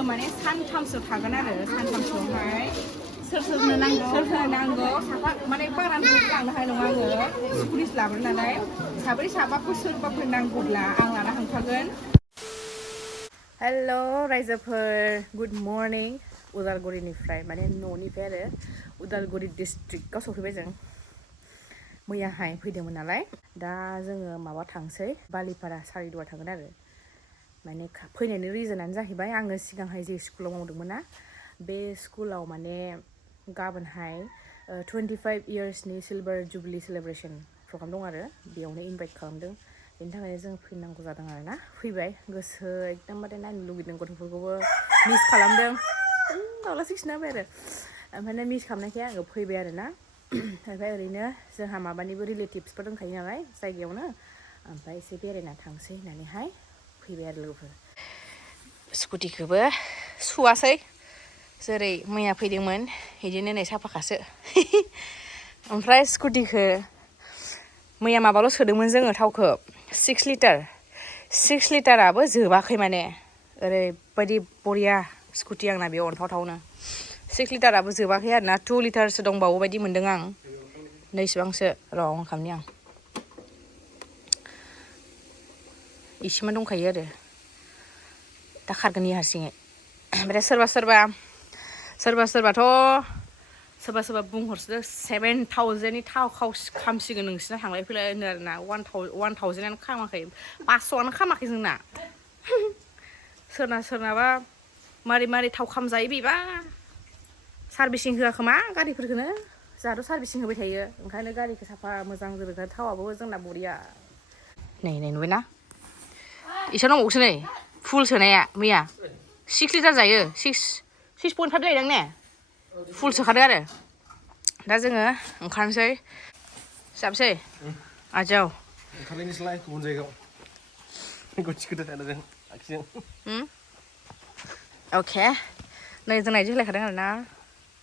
जोङो माने सानथामसो थागोन आरो सानथामसोआवहाय सोर नांगौ साफा माने बारा लांनो हानाय नङा आङो स्कुटिसो लाबोनो नालाय साब्रै साबाफोर सोरबाफोर नांगौब्ला आं लाना थांफागोन। हेल' रायजोफोर गुड मर्निं उदालगुरिनिफ्राय माने न'निफ्राय आरो उदालगुरि डिस्ट्रिक्टआव सफैबाय जों मैयाहाय फैदोंमोन नालाय दा जोङो माबा थांसै बालिपारा chariduar थांगोन आरो माने फैनायनि रिजनानो जाहैबाय आङो सिगांहाय जे स्कुलाव मावदोंमोन ना बे स्कुलाव माने गाबोनहाय 25 इयार्सनि सिलभार जुबली सेलेब्रेसन प्रग्राम दं आरो बेयावनो इनभाइट खालामदों बेनि थाखायनो जों फैनांगौ जादों आरो ना फैबाय गोसो एकदमबारे नायनो लुगैदों गथ'फोरखौबो मिस खालामदों दाउला सिखिना होबाय आरो ओमफ्राय मिस खालामनायखाय आङो फैबाय आरो ना ओमफ्राय ओरैनो जोंहा माबानिबो रिलेटिभ्सफोर दंखायो नालाय जायगायावनो ओमफ्राय एसे बेरायना थांसै होननानैहाय फैबाय आरो लोगोफोर स्कुटिखौबो सुवासै जेरै मैया फैदोंमोन बिदिनो नै साफाखासो ओमफ्राय स्कुटिखौ मैया माबाल' सोदोंमोन जोङो थावखौ 6 लिटाराबो जोबाखै माने ओरैबायदि बरिया स्कुटि आंना बेयाव अनथावथावनो 6 लिटाराबो जोबाखै आरोना 2 लिटारसो दंबावो बायदि मोनदों आं नैसिबांसो र' अन खालामनि आं इसेमान दंखायो आरो दा खारगोन इयो हारसिङै ओमफ्राय सोरबा बुंहरसो 7,000नि थाव खामसिगोन नोंसिना थांलाय फैलाय होनो आरोना 1,000आनो खामाखै 500आनो खामाखै जोंना सोरनाबा मारै थाव खामजायो बेबा सार्भिसिं होआ खोमा गारिफोरखौनो जोंहाथ' सार्भिसिं होबाय थायो ओंखायनो गारिखौ साफा मोजां जोबोद थावाबो जोंना बरिया नै नुबायना इसा दंबावोसो नै फुल सोनाया मैया 6 लिटार जायो 6.5 जायोदां ने फुल सोखादों आरो दा जोङो ओंखारनोसै जाबसै आजाव ओंखारलायनोसैलाय गुबुन जायगायाव थिखोदो दानो आखिजों अके नै जोंना इदि होलायखादों आरोना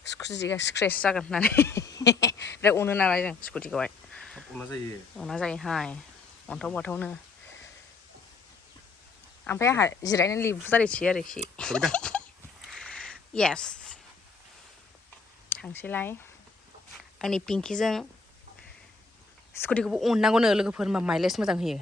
स्कुटिया स्क्रेच जागोन होननानै बिराद अनो नालाय जों स्कुटिखौहाय अना जायोहाय अन्थाव बाथावनो ओमफ्राय आंहा जिरायनो लिबु जालायथियो आरोखि येस थांसैलाय आंनि पिंकिजों स्कुटिखौबो अननांगौनो लोगोफोर होनबा माइलेज मोजां होयो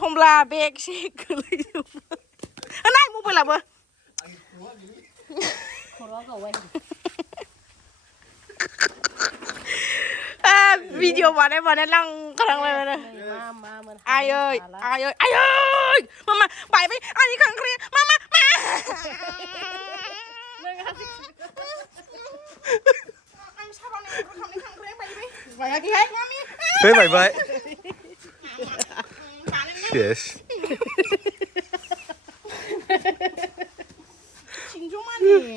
खमला बेग सेग गोलैजोबो नाय मबाइलाबो खर'आ गावबाय भिडिअ बानाय लांखारलांबाय आयै मामा बायबाय आंनि खांख्राया मामा बायबाय yes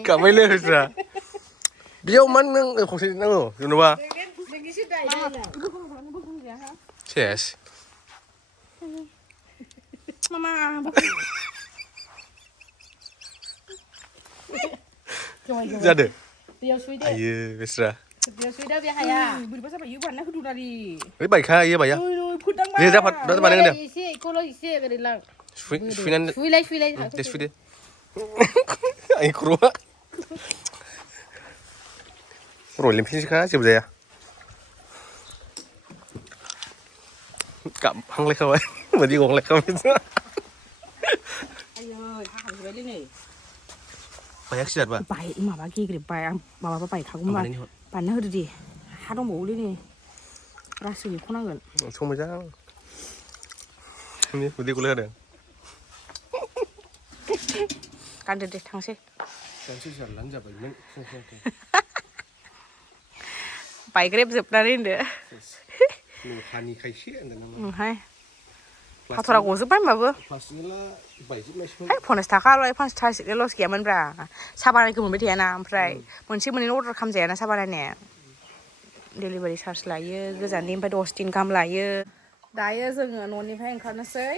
Kamay lehra. Dia man nang khusus nang jenuh Yes. Mama. Jadi. Dia sudah. Ayo, besra. Dia sudah biar ya. Beri pasal bayu ban nak dulu dari. Baik kah iya bayar. Dia dapat mana dia? Isi, kalau isi berilang. Suilai. Desfile. Ayo keluar. Rolling pin sih kah siapa dia? Cảm hăng lên không ấy mà đi gồng lên không biết nữa ai ơi thằng cái đấy này phải ác xịt vậy bài mà bà kia cái bài bà bài thằng mà bà nó hơi đi hát đông bố đi này ra xử lý con ăn không phải sao đi cô lên được can được thằng xe sản lăn ra bệnh không bài grab dập ra đi nữa Nuhani kaisi anda nama. Hai. Fatura gozok pan babu. Plastiknya baik sih. Hai 50 थाखाल' 50 थाखासो लस गैयामोनब्रा साबानायखौ मोनबाय थायाना ओमफ्राय मोनसे मोननै order खालामजायाना साबानायनाया delivery charge लायो गोजाननि ओमफ्राय 10 दिन गाहाम लायो दायो जोङो न'निफ्राय ओंखारनोसै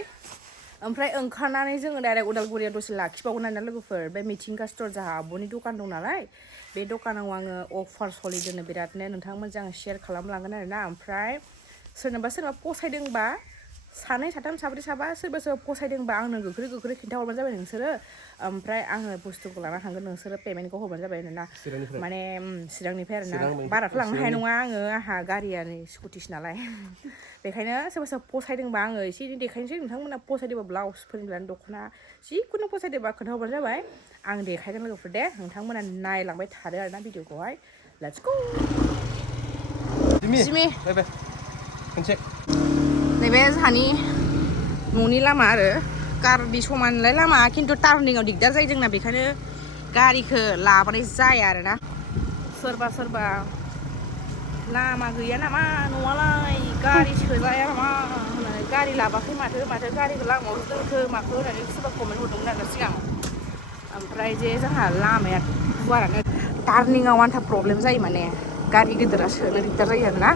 ओमफ्राय ओंखारनानै जोङो डाइरेक्ट उदालगुरियाव दसे लाखिबावगोन आरोना लोगोफोर बे मिथिंगा स्ट'र जाहा आब'नि दखान दं नालाय बे दखानाव आङो अफार सोलिदों बिरादनो नोंथांमोनजों आं शेयार खालामलांगोन आरोना ओमफ्राय सोरनोबा फसायदोंबा सानै साथाम साब्रै साबा सोरबा फसायदोंबा आंनो गोख्रै खिन्थाहरबानो जाबाय नोंसोरो ओमफ्राय आङो बुस्थुखौ लाना थांगोन नोंसोरो पेमेन्टखौ हरबानो जाबाय आरोना माने चिरांनिफ्राय आरोना बाराथ' लांनो हानाय नङा आङो आंहा गारियानो स्कुटिसो नालाय बेखायनो सोरबा फसायदोंबा आङो एसे एनै देखायनोसै नोंथांमोना फसायदोंबा ब्लाउसफोरनि दख'ना जिखुनु फसायदोंबा खोन्थाहरबानो जाबाय आं देखायगोन लोगोफोर दे नोंथांमोना नायलांबाय थादो आरोना भिडिअखौहाय लेट्स गो जिमि नैबे जोंहानि न'नि लामा आरो गारनि समानलाय लामा खिन्थु टार्निंआव दिगदार जायो जोंना बेखायनो गारिखौ लाबोनाय जाया आरोना सोरबा लामा गैया नामा न'आलाय गारि सोजाया नामा होननानै गारि लाबाखै माथो गारिखौ लामायाव दोनखो माखो होननानै सोरबा कमेन्ट हरदोंमोन आरो सिगां ओमफ्राय जे जोंहा लामाया गुवारानो टार्निंआव आन्था प्रब्लेम जायो माने गारि गिदिरा सोनो दिगदार जायो आरोना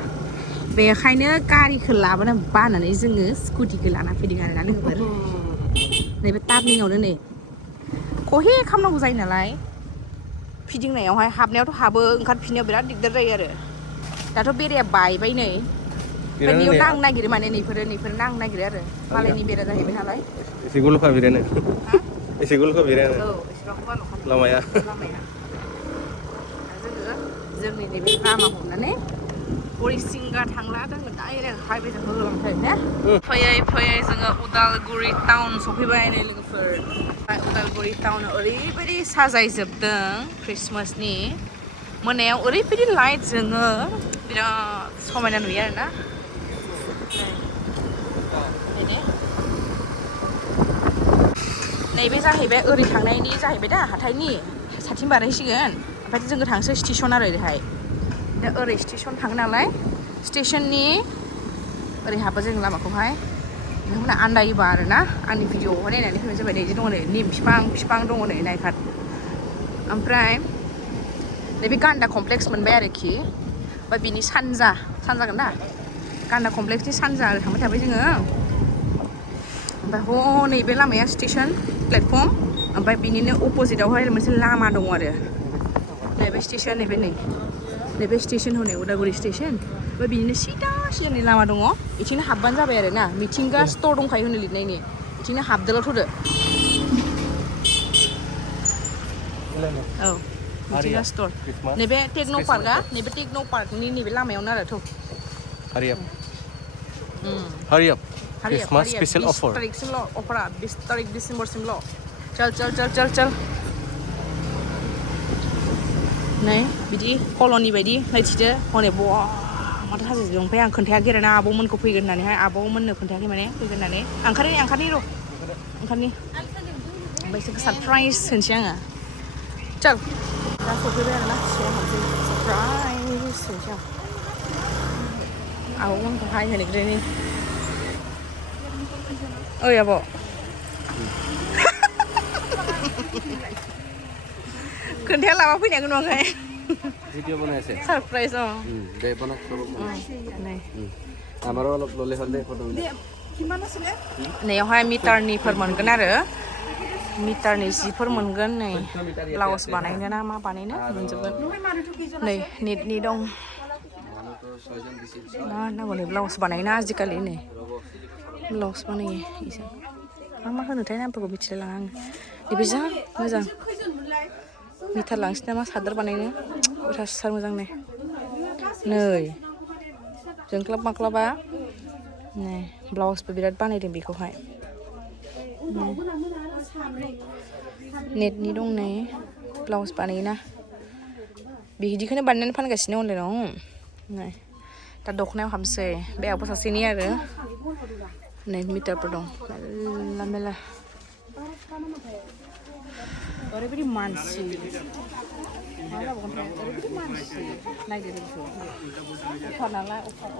बेखायनो गारिखौ लाबोनो बानानै जोङो स्कुटिखौ लाना फैदों आरोना लोगोफोर नैबे टार्निंआवनो नै खहे खालामनांगौ जायो नालाय फिदिंनायावहाय हाबनायावथ' हाबो ओंखारफिननायाव बिराद दिगदार जायो आरो दाथ' बेराया बायबाय नै ओमफ्राय बेयाव नांनो नागिरो माने नैफोरो नांनो नागिरो आरो मालायनि बेरा जाहैबाय नालाय एसे गलखा बिरानो एसे गलखा बिरानो औ एसेबां बाल'खा लामाया जोंनि नैबे लामा हमनानै हरिसिंगा थांला जोङो डाइरेक्ट हाइवेजों होलांखायो ने फैयै जोङो उदालगुरि टाउन सफैबाय नै लोगोफोर उदालगुरि टाउनाव ओरैबायदि साजायजोबदों ख्रिस्टमासनि मोनायाव ओरैबायदि लाइट जोङो बिराद समायना नुयो आरोना नैबे जाहैबाय ओरै थांनायनि जाहैबाय दा हाथाइनि साथिं बारहैसिगोन ओमफ्राय जोङो थांसै स्टेसन आरो ओरैहाय दा ओरै स्टेसन थाङो नालाय स्टेसननि ओरै हाबो जों लामाखौहाय नोंथांमोना आन्दायोबा आरोना आंनि भिडिअ'आवहाय नायनानै फैबानो जाबाय नै दङ नै निम बिफां दङ नै नायखाद ओमफ्राय नैबे गान्दा कमप्लेक्स मोनबाय आरोखि ओमफ्राय बिनि सानजागोन दा गान्दा कमप्लेक्सनि सानजा ओरै थांबाय थाबाय जोङो ओमफ्राय नैबे लामाया स्टेसन प्लेटफर्म ओमफ्राय बिनिनो अपोजिटआवहाय मोनसे लामा दङ आरो नैबे स्टेसन नैबे स्टेसन हनै उदालगुरि स्टेसन ओमफ्राय बिनिनो सिदा लामा दङ बिथिंनो हाबबानो जाबाय आरो ना मिथिंगा स्ट'र दंखायो होनो लिरनायनि बिथिंनो हाबदोल' थ'दो औ मिथिंगा स्ट'र नैबे टेक्न' पार्कआ नैबे टेक्न' पार्कनि नैबे लामायावनो आरो थ' Hurry up. Christmas special offer. 20 तारिखसिमल' अफारा 20 तारिख डिसेम्बरसिमल' चल नै बिदि कल'नि बायदि नायथिदो हनै बवा माथो हाजो ओमफ्राय आं खोन्थायाखै आरोना आब'मोनखौ फैगोन होननानैहाय आब'मोननो खोन्थायाखै माने फैगोन होननानै ओंखारनि ओमफ्राय सारप्राइज होनोसै आङो चल दा सफैबाय आरोना सारप्राइज होनोसै आं आब'मोनखौ हाय होनग्रोनि ओइ आब' खोन्थाया लाबा फैनायखौ नुवाखै ভিডিও বনাইছে সারপ্রাইজ দে বনা नै আমারও অলপ ললে হলে ফটো नैयावहाय मिटारनिफोर मोनगोन आरो मिटारनि जिफोर मोनगोन नै ब्लाउस बानायनो ना मा बानायनो मोनजोबगोन नै नेटनि दं मा नांगौ नै ब्लाउस बानायोना आजिखालि नै ब्लाउस बानायो मा होनोथाय नामफोरखौ मिथिलायलाङा आङो नैबे जा मोजां मिटार लांसै नामा सादोर बानायनो अयथासार मोजां नै जोंख्लाब माख्लाबा नै ब्लाउसबो बिराद बानायदों बेखौहाय नेटनि दं नै ब्लाउस बानायोना बिदिखौनो बानायनानै फानगासिनो अनलाइनाव नै दा दख'नायाव हाबसै बे आब' सासेनि आरो नै मिटारफोर दं मेला ओरैबायदि मानसि मा जाबावगोनथाय ओरैबायदि मानसि नायदो बेखौ अफार नालाय अफार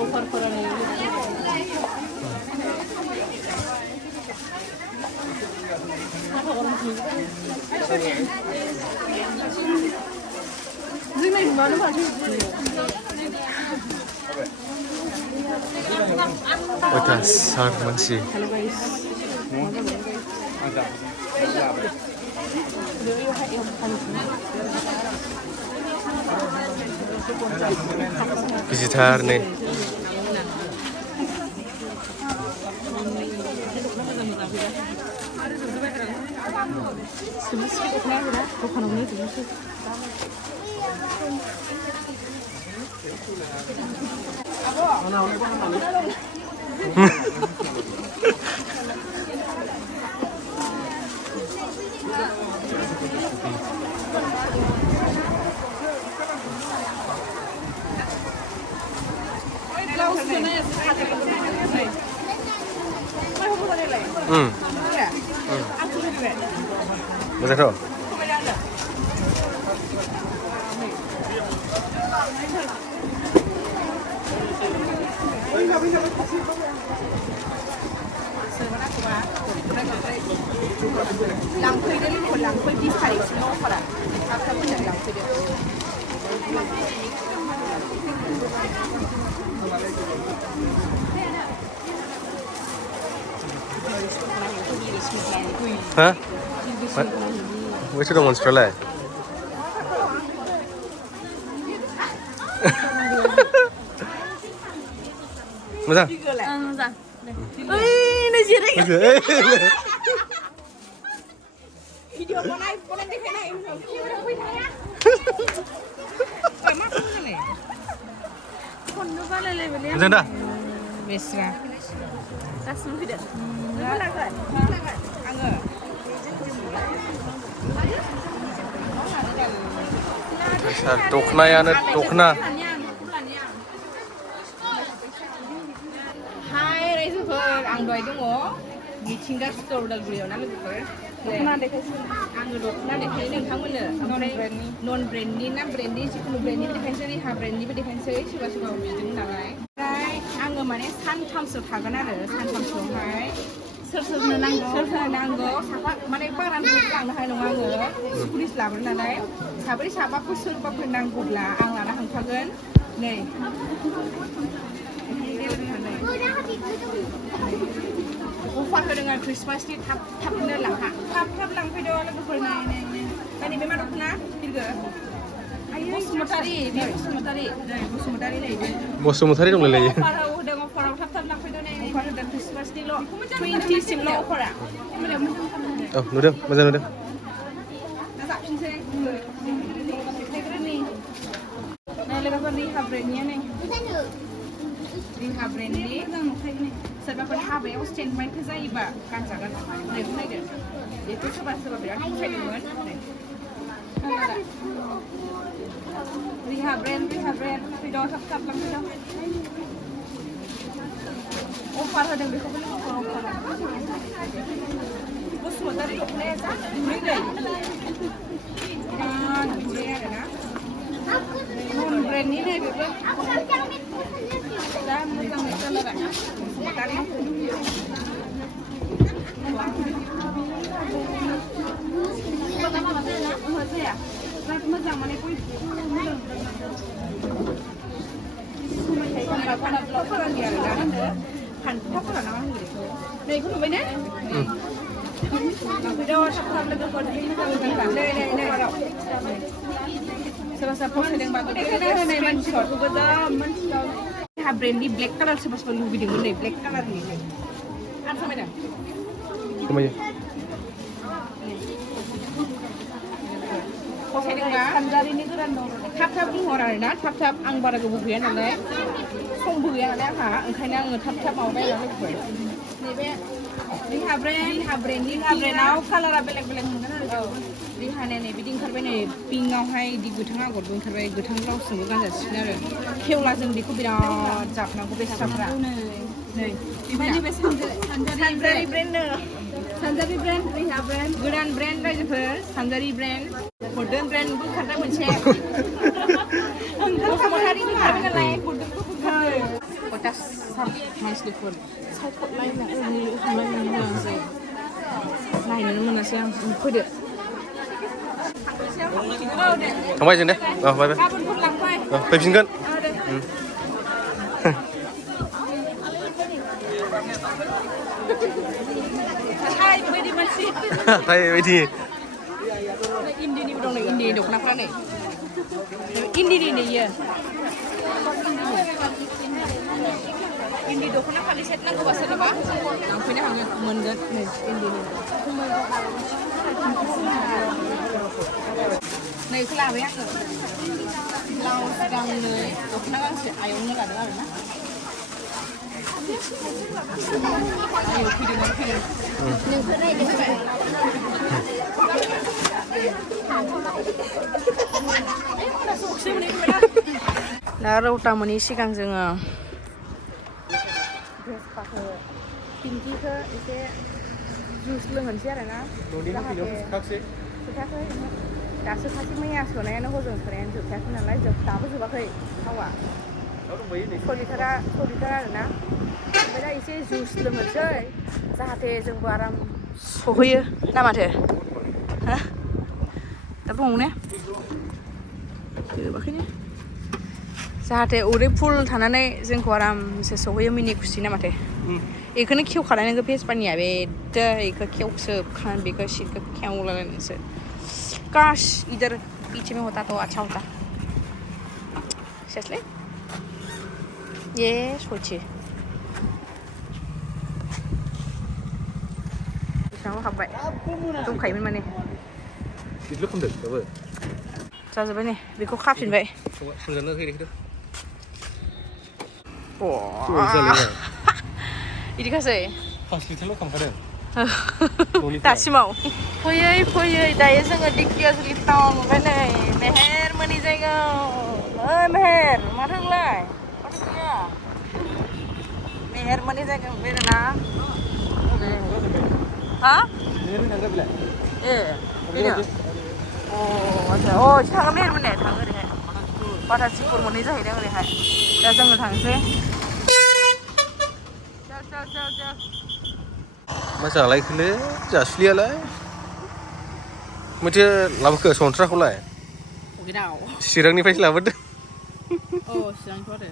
अफारफोरा जोंना नुवानो माथो अयथासार मानसि गिदिरथार नै मोजांथ' लांफैदो लोगोफोर लांफै 20 तारिखसिम अफारा थाब थाब फैनानै लांफैदो ha where's the monster like मोजां मोजां ओइ नै जिराय भिडिअ बनाय देखायनाय खननो बालायलायबाय मोजां दा बेस्रा गासिबो फैदो आङो दखनायानो दखना हाय रायजोफोर आं दहाय दङ मिथिंगा स्ट'र उदालगुरियाव ना लोगोफोर दखना देखायसै आङो दखना देखायो नोंथांमोननो ओमफ्राय नन ब्रेन्डनि ना ब्रेन्डनि जिखुनु ब्रेन्डनिबो देखायनोसै रिहा ब्रेन्डनिबो देखायनोसै सोरबा सोरबा बिदों नालाय ओमफ्राय आङो माने सानथामसो थागोन आरो सानथामसोआवहाय सोर सोरनो नांगौ साफा माने बारा लांनो हानाय नङा आङो स्कुटिस लाबोनो नालाय साब्रै साबाफोर सोरबाफोर नांगौब्ला आं लाना थांफागोन नै अफार होदों आरो क्रिसमासनि थाबनो लांखा थाब लांफैदो लोगोफोर नाय माने बे मा दखना बिरगो बसुमतारी बे बसुमतारी नै बसुमतारी दंलायलायो अफाराव होदों अफाराव थाब लांफैदो नै अफार होदों क्रिसमासनिल' 20 सिमल' अफारा औ नुदों मोजां नुदों जाफिनसै नै लोगोफोर रिहा ब्रेन्डनिया नै रिहा ब्रेन्डनि सोरबाफोर हाबायाव स्टेन्ड बाइखौ जायोबा गानजागोन नैखौ नायदो बेखौ सोरबा बिराद फसायदोंमोन रिहा ब्रेन्ड फैदो थाब लांफैदो अफार होदों बेखौबो लोगोफोर बसुमतारी दखनाया जा गुरै नै बिराद गुरै आरोना नन ब्रेन्डनि नै बेबो दा मोजां कालारा बसुमतारी जाया बिराद मोजां माने फान्थावफोरा नामा होनो बेखौ नैखौ नुबाय ने सोरबा फसायदोंबा देखायना मानसिखौबो जा मानसिखौ हा ब्रेन्डनि ब्लेक कालार सोरबा लुबैदोंमोन नै ब्लेक कालारनि आरो समायदों समायो फसायदोंबा सानजारिनि गोरान दं थाब बुंहर आरोना थाब आं बारा गोबाव गैया नालाय समबो गैया नालाय आंहा ओंखायनो आङो थाब माबाबाय नालाय नैबे रिहा ब्रेन्डआव कालारा बेलेग मोनगोन आरो रिहानिया नै बिदि ओंखारबाय नै पिंकआवहाय बिदि गोथां आगरबो ओंखारबाय गोथां ब्लाउसजोंबो गानजासिगोन आरो खेवलाजों बेखौ बिराद जाबनांगौ बे सिख्लाफ्रा नै सानजारि ब्रेन्ड रिहा ब्रेन्ड गोदान ब्रेन्ड रायजोफोर सानजारि ब्रेन्ड गल्डेन ब्रेन्डबो ओंखारबाय मोनसे बसुमतारी ओंखारबाय नालाय गल्डेनबो ओंखारबाय अयथासार मानसिफोर सायख'लायना ओरैनो थांलायनो मोजां जायो नायनोनो मोनासै आं फैदो थांबाय जों दे बाय फैफिनगोन थाय बायदि इन्दिनिबो दं नै इन्दिनि दख'नाफ्रा नै इन्दिनि नै इयो इन्दि दख'ना फालि सेट नांगौबा सोरनोबा लांफैनो हागोन मोनगोन नै इन्दिनि नै बेखौ लाबाय आङो ब्लाउस गांनै दख'ना गांसे आयंनो लादों आरोना आयौ फैदोंमोन दा रौता मोननि सिगां जोङो भेसपाखौ पिंकिखौ एसे जुइस लोंहोनोसै आरोना जाहाथे खोथाखै दासो सासे मैया सोनायानो हजों सोनायानो जोबखायाखै नालाय दाबो जोबाखै थावा 6 लिटार आरोना ओमफ्राय दा एसे जुइस लोंहोनोसै जाहाथे जोंबो आराम सहैयो ना माथो हा दा दङ ने जोबाखैनो जाहाथे उदै फुल थानानै जोंखौ आरामसे सहैयो मिनि खुसि ना माथो बेखौनो खेवखानाय नोङो भेसपानिया बे बेखौ खेवसोबखानानै बेखौ सिटखौ खेवलायनोसो काश इधर पीछे में होता तो अच्छा होता सेसले ये सोचे बेसेबां हाबबाय दंखायोमोन माने जाजोब्बाय नै बेखौ खाफिनबाय बिदिखासै 5 लिटारल' खांखादों दासिमाव फैयै फैयै दायो जोङो दिकियाजुलि टाउन मोनबाय नै मेहेर मोननि जायगायाव ओइ मेहेर माथो नोंलाय माथो गैया मेहेर मोननि जायगायाव मोनबाय आरोना हा ए बेनो आच्छा एसे थाङो मेहेर मोननाय थाङो ओरैहाय बाटासिपुर मोननै जाहैदों ओरैहाय दा जोङो थांसै मा जालायखोलै जासुलियालाय माथो लाबोखो सन्थ्राखौलाय चिरांनिफ्रायसो लाबोदों चिरांथ' आरो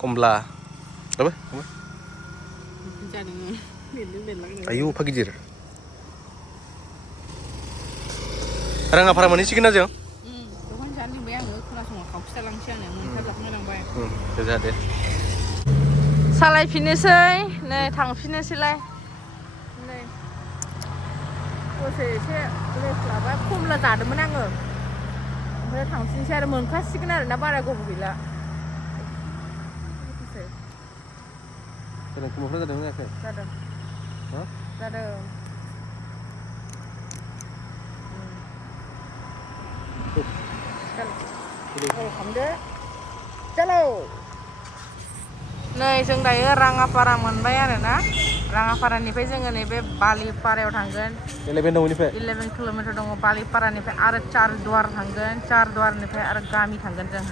कमला लाबो आयौ एफा गिदिर राङाफारा मोनहैसिगोन ना जों दखान जानो लिंबाय आङो खोनासङा खावसे लांसै आङो मोनथारजाखांनाय लांबाय जाहाथे सालायफिननोसै नै थांफिननोसैलाय नै दसे एसे रेस्ट लाबाय खमला जादोंमोन आङो ओमफ्राय थांफिननोसै आरो मोनखासिगोन आरो ना बारा गोबाव गैला खोमाफ्रा जादों जायाखै जादों जादों खालामदो चलो नै जों दायो राङापारा मोनबाय आरोना राङापारानिफ्राय जोङो नैबे बालिपारायाव थांगोन 11 किल'मिटार दङ बालिपारानिफ्राय आरो चारिदुवार थांगोन चारिदुवारनिफ्राय आरो गामि थांगोन जों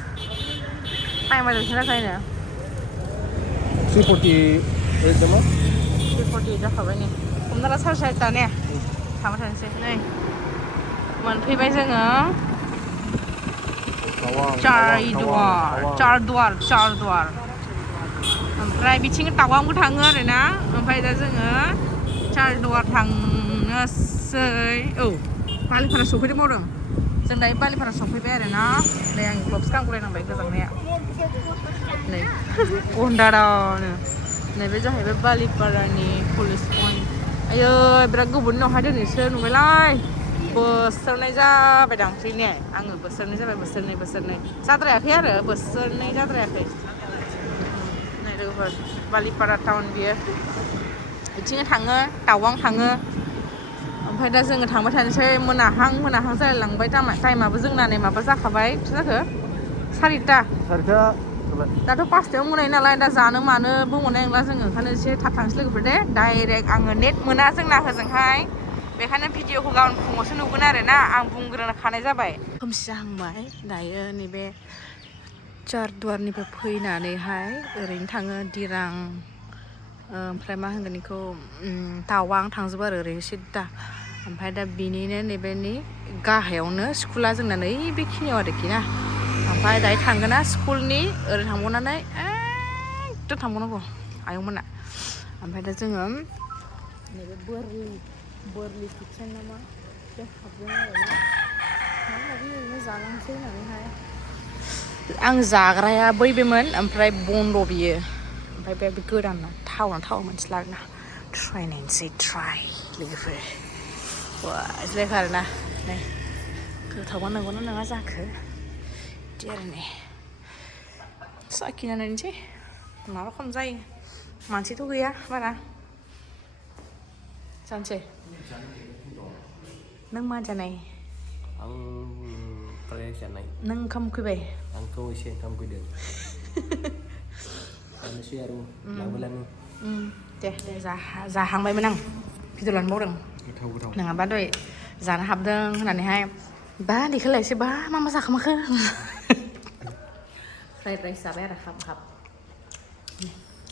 टाइमा बेसेबां जाखायोनो 3:48 जाखाबाय नै हमना ला 4:30 ने थांबाय थानोसै नै मोनफैबाय जोङो चारिदुवार ओमफ्राय बिथिं टावांबो थाङो आरोना ओमफ्राय दा जोङो चारिदुवार थांनोसै बालिपारा सफैदों मावदों जों दायो बालिपारा सफैबाय आरोना नै आं ग्लभ्स गानगुलायनांबाय गोजांनाया नै गन्दारानो नैबे जाहैबाय बालिपारानि पुलिस पइन्ट आयै बिराद गोबावनि उनावहाय दिनैसो नुबायलाय बोसोरनै जाबायदां फैनाय आङो बोसोरनै जाबाय बोसोरनै जाद्रायाखै आरो बोसोरनै जाद्रायाखै नै लोगोफोर बालिपारा टाउन बियो बिथिं थाङो टावां थाङो ओमफ्राय दा जोङो थांबाय थानोसै मोनाहां जालायलांबाय टाइमाबो जोंना नै माबा जाखाबाय बेसेबां जाखो 4:30 दाथ' 5:00 मोनायो नालाय दा जानो मानोबो मोननाय नंला जोङो ओंखायनो एसे थाब थांसै लोगोफोर दे डाइरेक्ट आङो नेट मोना जोंना होजोंहाय बेखायनो भिडिअखौ गाबोन फुङावसो नुगोन आरोना आं बुंग्रोखानाय जाबाय खोमसि जाहांबाय दायो नैबे चारिदुवारनिफ्राय फैनानैहाय ओरैनो थाङो दिरां ओमफ्राय मा होनगोन बेखौ टावां थांजोबो आरो ओरैनो सिद्दा ओमफ्राय दा बिनिनो नैबेनि गाहायावनो स्कुला जोंना नै बेखिनियाव आरोखि ना ओमफ्राय दायो थांगोन ना स्कुलनि ओरै थांबावनानै एकदम थांबावनांगौ आयंमोना ओमफ्राय दा जोङो नैबे बोरलि किटचेन नामा बे हाबगोन आरोना माबा माबि ओरैनो जालांसै होननानैहाय आं जाग्राया बैबेमोन ओमफ्राय बन्द' बियो ओमफ्राय बे गोदाना थावा मोनथिला आरोना ट्राय नायनोसै लोगोफोर वाजलायखा आरोना नै गोथावा नंगौना नङा जाखो बिदि आरो नै साखिना नायनोसै मा रखम जायो मानसिथ' गैया बारा जानोसै नों मा जानाय आं फ्राय जानाय नों ओंखाम उखैबाय आंथ' एसे ओंखाम उखैदों जानोसै आरो लाबो दे जाहांबायमोन आं भिडिअ लानो बावदों गोथाव नङाबा दहाय जानो हाबदों होननानैहाय बा देखायलायसै बा मा जाखोमाखो फ्राइड राइस जाबाय आरो हाब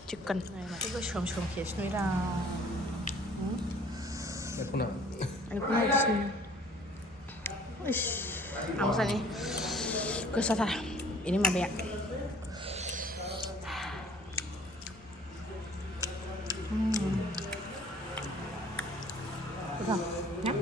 चिकेन गोसोम खेस नुयोदा दोखना आं जानि गोसाथार बेनि माबाया गोथाव ना